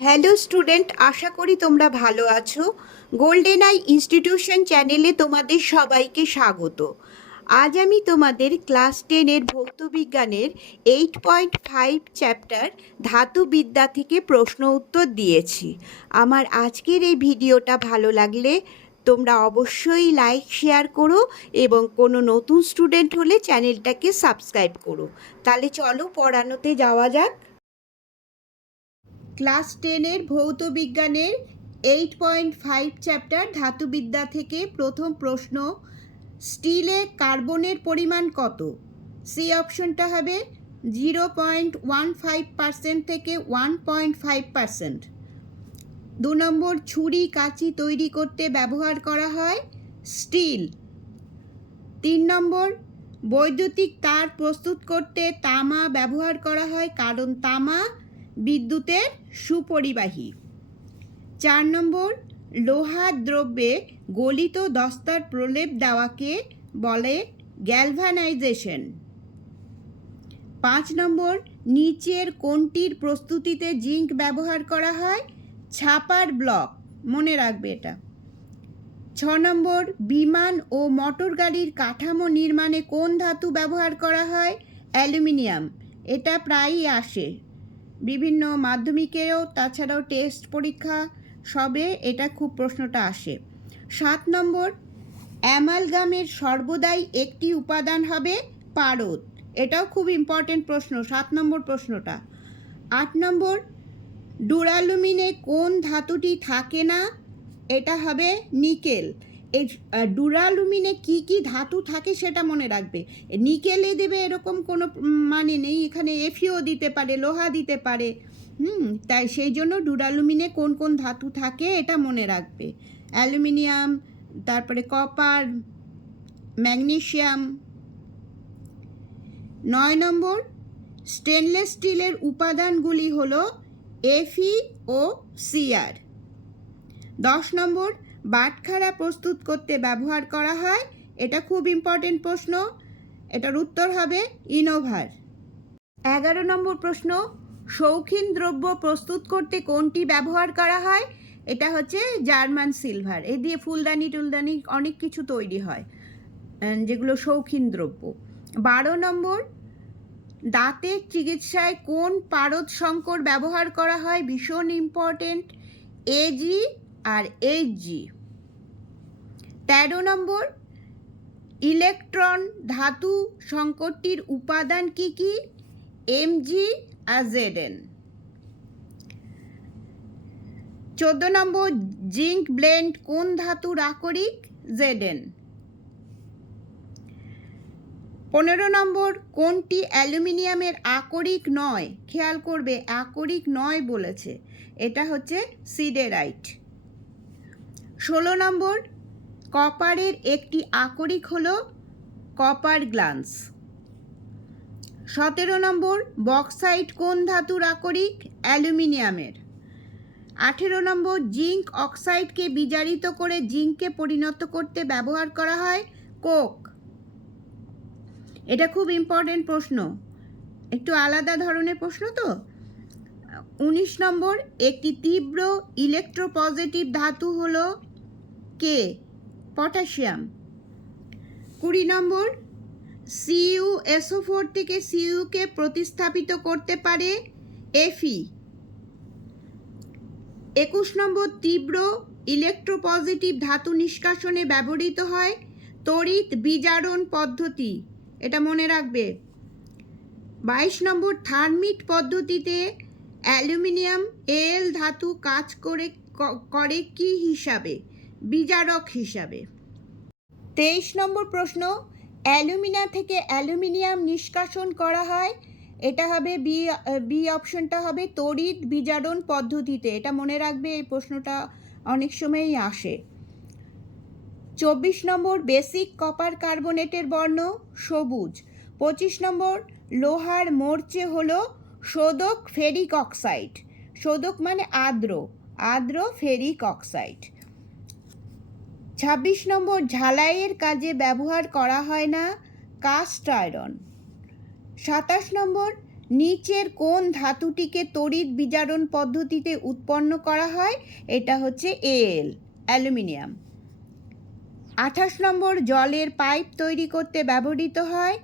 Hello student, আশা করি তোমরা ভালো আছো। গোল্ডেন আই ইনস্টিটিউশন চ্যানেলে তোমাদের সবাইকে স্বাগত। আজ আমি তোমাদের ক্লাস 10-এর ভৌতবিজ্ঞানের 8.5 চ্যাপ্টার ধাতুবিদ্যা থেকে প্রশ্ন উত্তর দিয়েছি। আমার আজকের এই ভিডিওটা ভালো লাগলে তোমরা অবশ্যই লাইক শেয়ার করো এবং কোনো নতুন স্টুডেন্ট হলে চ্যানেলটাকে সাবস্ক্রাইব করো। তাহলে চলো পড়ানোতে যাওয়া যাক। ক্লাস 10-এর ভৌতবিজ্ঞানের 8.5 চ্যাপ্টার ধাতুবিদ্যা থেকে প্রথম প্রশ্ন, স্টিলে কার্বনের পরিমাণ কত? সি অপশনটা হবে 0.15% থেকে 1.5%। 2 নম্বর, ছুরি কাঁচি তৈরি করতে ব্যবহার করা হয় স্টিল। 3 নম্বর, বৈদ্যুতিক তার প্রস্তুত করতে তামা ব্যবহার করা হয় কারণ তামা বিদ্যুতের সুপরিবাহী। 4 নম্বর, লোহার দ্রব্যে গলিত দস্তার প্রলেপ দেওয়াকে বলে গ্যালভানাইজেশন। 5 নম্বর, নিচের কোনটির প্রস্তুতিতে জিঙ্ক ব্যবহার করা হয়? ছাপার ব্লক, মনে রাখবে এটা। 6 নম্বর, বিমান ও মোটর গাড়ির কাঠামো নির্মাণে কোন ধাতু ব্যবহার করা হয়? অ্যালুমিনিয়াম। এটা প্রায়ই আসে বিভিন্ন মাধ্যমিকেও, তাছাড়াও টেস্ট পরীক্ষা সবে এটা খুব প্রশ্নটা আসে। 7 নম্বর, অ্যামালগামের সর্বদাই একটি উপাদান হবে পারদ। এটাও খুব ইম্পর্টেন্ট প্রশ্ন, 7 নম্বর প্রশ্নটা। 8 নম্বর, ডুরালুমিনে কোন ধাতুটি থাকে না? এটা হবে নিকেল। এই ডুরালুমিনে কি কি ধাতু থাকে সেটা মনে রাখবে। নিকেলে দেবে এরকম কোনো মানে নেই, এখানে এফিও দিতে পারে, লোহা দিতে পারে। তাই সেই জন্য ডুরালুমিনে কোন কোন ধাতু থাকে এটা মনে রাখবে। অ্যালুমিনিয়াম, তারপরে কপার, ম্যাগনেসিয়াম। 9 নম্বর, স্টেনলেস স্টিলের উপাদানগুলি হলো এফি ও সিআর। 10 নম্বর, বাটখারা প্রস্তুত করতে ব্যবহার করা হয়, এটা খুব ইম্পর্টেন্ট প্রশ্ন, এটার উত্তর হবে ইনোভার। 11 নম্বর প্রশ্ন, শৌখিন দ্রব্য প্রস্তুত করতে কোনটি ব্যবহার করা হয়? এটা হচ্ছে জার্মান সিলভার। এ দিয়ে ফুলদানি টুলদানি অনেক কিছু তৈরি হয় যেগুলো শৌখিন দ্রব্য। 12 নম্বর, দাঁতের চিকিৎসায় কোন পারদ সংকর ব্যবহার করা হয়? ভীষণ ইম্পর্টেন্ট, এজি আর এইচজি। 13 নম্বর, ইলেকট্রন ধাতু সংকরটির উপাদান কি কি? এমজি আর জেডএন। 14 নম্বর, জিঙ্ক ব্লেন্ড কোন ধাতুর আকরিক? জেডএন। 15 নম্বর, কোনটি অ্যালুমিনিয়ামের আকরিক নয়? খেয়াল করবে, আকরিক নয় বলেছে, এটা হচ্ছে সিডেরাইট। 16 নম্বর, কপারের একটি আকরিক হলো কপার গ্লান্স। 17 নম্বর, বক্সাইট কোন ধাতুর আকরিক? অ্যালুমিনিয়ামের। 18 নম্বর, জিঙ্ক অক্সাইডকে বিজারিত করে জিঙ্কে পরিণত করতে ব্যবহার করা হয় কোক। এটা খুব ইম্পর্টেন্ট প্রশ্ন, একটু আলাদা ধরনের প্রশ্ন তো। 19 নম্বর, একটি তীব্র ইলেকট্রোপজিটিভ ধাতু হলো কে? পটাশিয়াম। 20 নম্বর, CuSO4 থেকে Cu-কে প্রতিস্থাপিত করতে পারে Fe। 21 নম্বর, তীব্র ইলেকট্রোপজিটিভ ধাতু নিষ্কাশনে ব্যবহৃত হয় তড়িৎ বিজারণ পদ্ধতি, এটা মনে রাখবে। 22 নম্বর, থার্মিট পদ্ধতিতে অ্যালুমিনিয়াম এল ধাতু কাজ করে কি হিসাবে? বিজারক হিসাবে। 23 নম্বর প্রশ্ন, অ্যালুমিনা থেকে অ্যালুমিনিয়াম নিষ্কাশন করা হয়, এটা হবে বি অপশনটা হবে তড়িৎ বিজারণ পদ্ধতিতে, এটা মনে রাখবে, এই প্রশ্নটা অনেক সময়ই আসে। 24 নম্বর, বেসিক কপার কার্বনেটের বর্ণ সবুজ। 25 নম্বর, লোহার মরচে হলো শোধক ফেরিক অক্সাইড। শোধক মানে আর্দ্র ফেরিক অক্সাইড। 26 নম্বর, ঝালাইয়ের কাজে ব্যবহার করা হয় না কাস্ট আয়রন। 27 নম্বর, নিচের কোন ধাতুটিকে তড়িৎ বিজারণ পদ্ধতিতে উৎপন্ন করা হয়? এটা হচ্ছে এল, অ্যালুমিনিয়াম। 28 নম্বর, জলের পাইপ তৈরি করতে ব্যবহৃত হয়?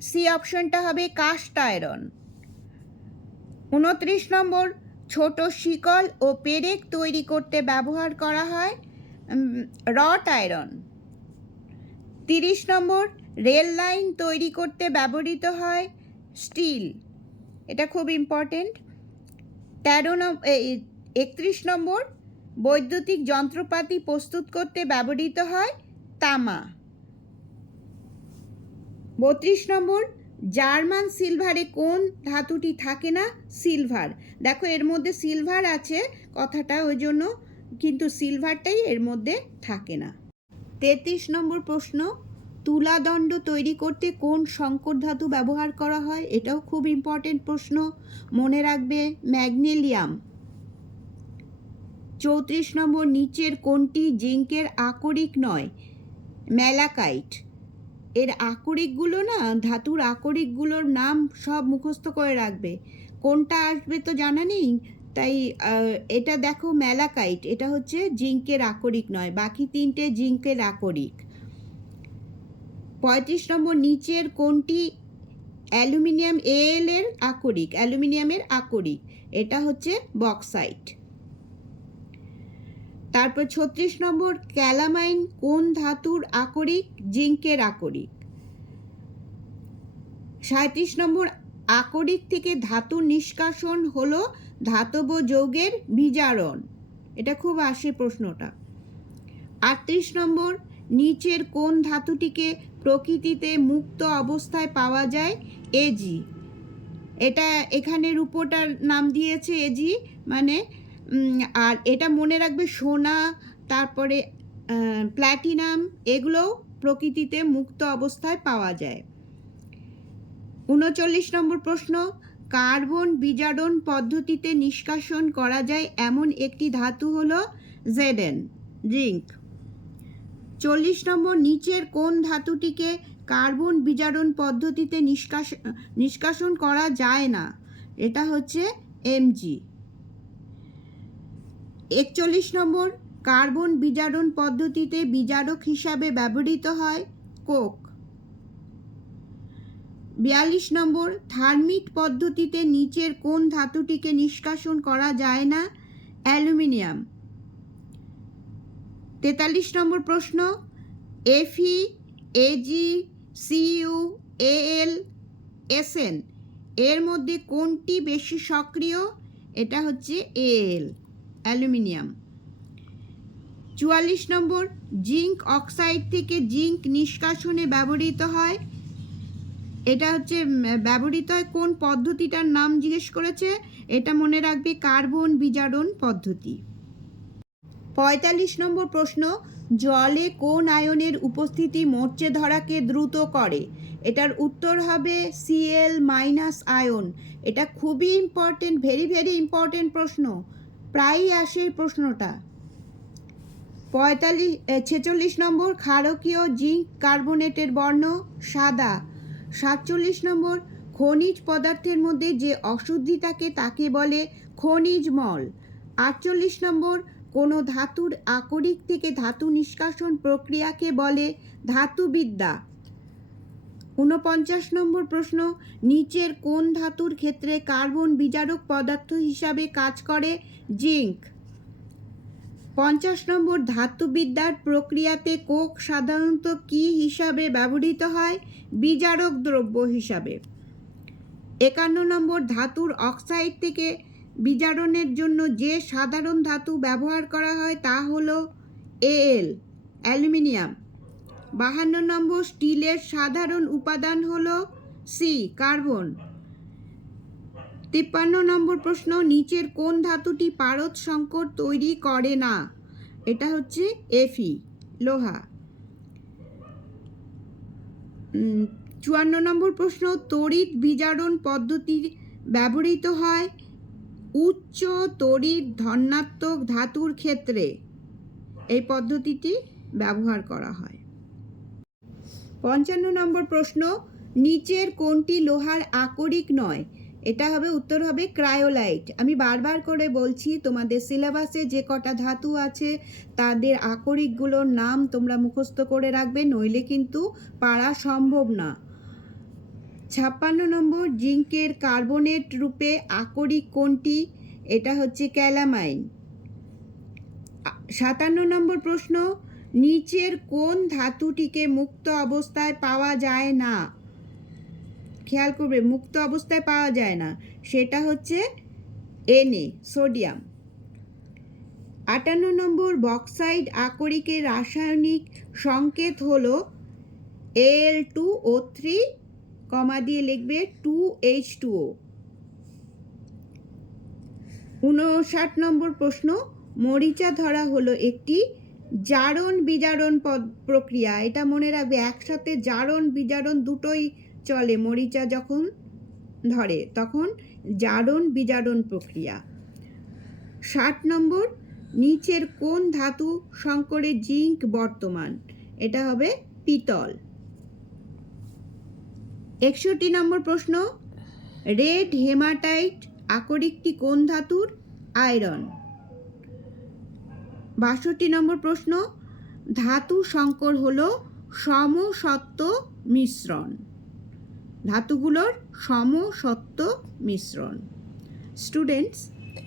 সি অপশনটা হবে কাস্ট আয়রন। 29 নম্বর, ছোট শিকল ও পেরেক তৈরি করতে ব্যবহার করা হয়? রট আয়রন। 30 নম্বর, রেল লাইন তৈরি করতে ব্যবহৃত হয়? স্টিল। এটা খুব ইম্পর্টেন্ট। 31 নম্বর, বৈদ্যুতিক যন্ত্রপাতি প্রস্তুত করতে ব্যবহৃত হয়? তামা। 32 নম্বর, জার্মান সিলভারে কোন ধাতুটি থাকে না? সিলভার। দেখো এর মধ্যে সিলভার আছে কথাটা, ওই জন্য, কিন্তু সিলভারটাই এর মধ্যে থাকে না। 33 নম্বর প্রশ্ন, তুলাদণ্ড তৈরি করতে কোন সংকর ধাতু ব্যবহার করা হয়? এটাও খুব ইম্পর্টেন্ট প্রশ্ন, মনে রাখবে, ম্যাগনেলিয়াম। 34 নম্বর, নিচের কোনটি জিঙ্কের আকরিক নয়? ম্যালাকাইট। এর আকরিকগুলো না, ধাতুর আকরিকগুলোর নাম সব মুখস্থ করে রাখবে, কোনটা আসবে তো জানা নেই, তাই এটা দেখো ম্যালাকাইট, এটা হচ্ছে জিঙ্কের আকরিক নয়, বাকি তিনটে জিঙ্কের আকরিক। 35 নম্বর, নিচের কোনটি অ্যালুমিনিয়াম এল এর আকরিক? অ্যালুমিনিয়ামের আকরিক, এটা হচ্ছে বক্সাইট। তারপর 36 নম্বর, ক্যালামাইন কোন ধাতুর আকরিক? জিঙ্কের আকরিক। 37 নম্বর, আকরিক থেকে ধাতু নিষ্কাশন হলো ধাতব যৌগের বিজারণ। এটা খুব আসে প্রশ্নটা। 38 নম্বর, নিচের কোন ধাতুটিকে প্রকৃতিতে মুক্ত অবস্থায় পাওয়া যায়? এজি। এটা এখানের উপরটার নাম দিয়েছে এজি, মানে আর এটা মনে রাখবে, সোনা, তারপরে প্ল্যাটিনাম, এগুলোও প্রকৃতিতে মুক্ত অবস্থায় পাওয়া যায়। 39 নম্বর প্রশ্ন, কার্বন বিজারণ পদ্ধতিতে নিষ্কাশন করা যায় এমন একটি ধাতু হলো জেডেন, জিঙ্ক। 40 নম্বর, নিচের কোন ধাতুটিকে কার্বন বিজারণ পদ্ধতিতে নিষ্কাশন করা যায় না? এটা হচ্ছে এমজি। 41 নম্বর, কার্বন বিজারণ পদ্ধতিতে বিজারক হিসাবে ব্যবহৃত হয়? কোক। 42 নম্বর, থার্মিট পদ্ধতিতে নিচের কোন ধাতুটিকে নিষ্কাশন করা যায় না? অ্যালুমিনিয়াম। 43 নম্বর প্রশ্ন, এফি, এজি, সিইউ, এএল, এসএন এর মধ্যে কোনটি বেশি সক্রিয়? এটা হচ্ছে এএল, অ্যালুমিনিয়াম। 44 নম্বর, জিঙ্ক অক্সাইড থেকে জিঙ্ক নিষ্কাশনে ব্যবহৃত হয়? এটা হচ্ছে ব্যবহৃত হয় কোন পদ্ধতিটার নাম জিজ্ঞেস করেছে? এটা মনে রাখবে, কার্বন বিজারণ পদ্ধতি। 45 নম্বর প্রশ্ন, জলে কোন আয়নের উপস্থিতি মরচে ধরাকে দ্রুত করে? এটার উত্তর হবে Cl- আয়ন। এটা খুবই ইম্পর্টেন্ট, ভেরি ভেরি ইম্পর্টেন্ট প্রশ্ন, প্রায়ই আসে এই প্রশ্নটা। 46 নম্বর, ক্ষারকীয় জিঙ্ক কার্বনেটের বর্ণ সাদা। 47 নম্বর, খনিজ পদার্থের মধ্যে যে অশুদ্ধি থাকে তাকে বলে খনিজ মল। 48 নম্বর, কোনো ধাতুর আকরিক থেকে ধাতু নিষ্কাশন প্রক্রিয়াকে বলে ধাতুবিদ্যা। 49 নম্বর প্রশ্ন, নিচের কোন ধাতুর ক্ষেত্রে কার্বন বিজারক পদার্থ হিসাবে কাজ করে? জিঙ্ক। 50 নম্বর, ধাতুবিদ্যার প্রক্রিয়াতে কোক সাধারণত কি হিসাবে ব্যবহৃত হয়? বিজারক দ্রব্য হিসাবে। 51 নম্বর, ধাতুর অক্সাইড থেকে বিজারণের জন্য যে সাধারণ ধাতু ব্যবহার করা হয় তা হলো এএল, অ্যালুমিনিয়াম। 52 নম্বর, স্টিলের সাধারণ উপাদান হলো সি, কার্বন। 53 নম্বর প্রশ্ন, নিচের কোন ধাতুটি পারদ সংকর তৈরি করে না? এটা হচ্ছে এফি, লোহা। 54 নম্বর প্রশ্ন, তড়িৎ বিজারণ পদ্ধতি ব্যবহৃত হয় উচ্চ তড়িৎ ধনাত্মক ধাতুর ক্ষেত্রে। এই পদ্ধতিটি ব্যবহার করা হয়। 55 নম্বর প্রশ্ন, নিচের কোনটি লোহার আকরিক নয়? এটা হবে, উত্তর হবে ক্রায়োলাইট। আমি বারবার করে বলছি, তোমাদের সিলেবাসে যে কটা ধাতু আছে তাদের আকরিকগুলোর নাম তোমরা মুখস্থ করে রাখবে, নইলে কিন্তু পারা সম্ভব না। 56 নম্বর, জিঙ্কের কার্বনেট রূপে আকরিক কোনটি? এটা হচ্ছে ক্যালামাইন। 57 নম্বর প্রশ্ন, নিচের কোন ধাতুটিকে মুক্ত অবস্থায় পাওয়া যায় না? খেয়াল করবে, মুক্ত অবস্থায় পাওয়া যায় না, সেটা হচ্ছে Na, সোডিয়াম। 58 নম্বর, বক্সাইড আকরিকের রাসায়নিক সংকেত হলো Al2O3, কমা দিয়ে লিখবে 2H2O। 59 নম্বর প্রশ্ন, মরিচা ধরা হলো একটি জারণ বিজারণ প্রক্রিয়া। এটা মনে রাখবে, একসাথে জারণ বিজারণ দুটোই চলে। মরিচা যখন ধরে তখন জারণ বিজারণ প্রক্রিয়া। 60 নম্বর, নিচের কোন ধাতু সংকরে জিঙ্ক বর্তমান? এটা হবে পিতল। 61 নম্বর প্রশ্ন, রেড হেমাটাইট আকরিকটি কোন ধাতুর? আয়রন। 62 নম্বর প্রশ্ন, ধাতু সংকর হলো সমসত্ব মিশ্রণ। ধাতুগুলোর সমসত্ব মিশ্রণ। স্টুডেন্টস,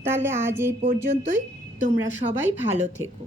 তাহলে আজ এই পর্যন্তই। তোমরা সবাই ভালো থেকো।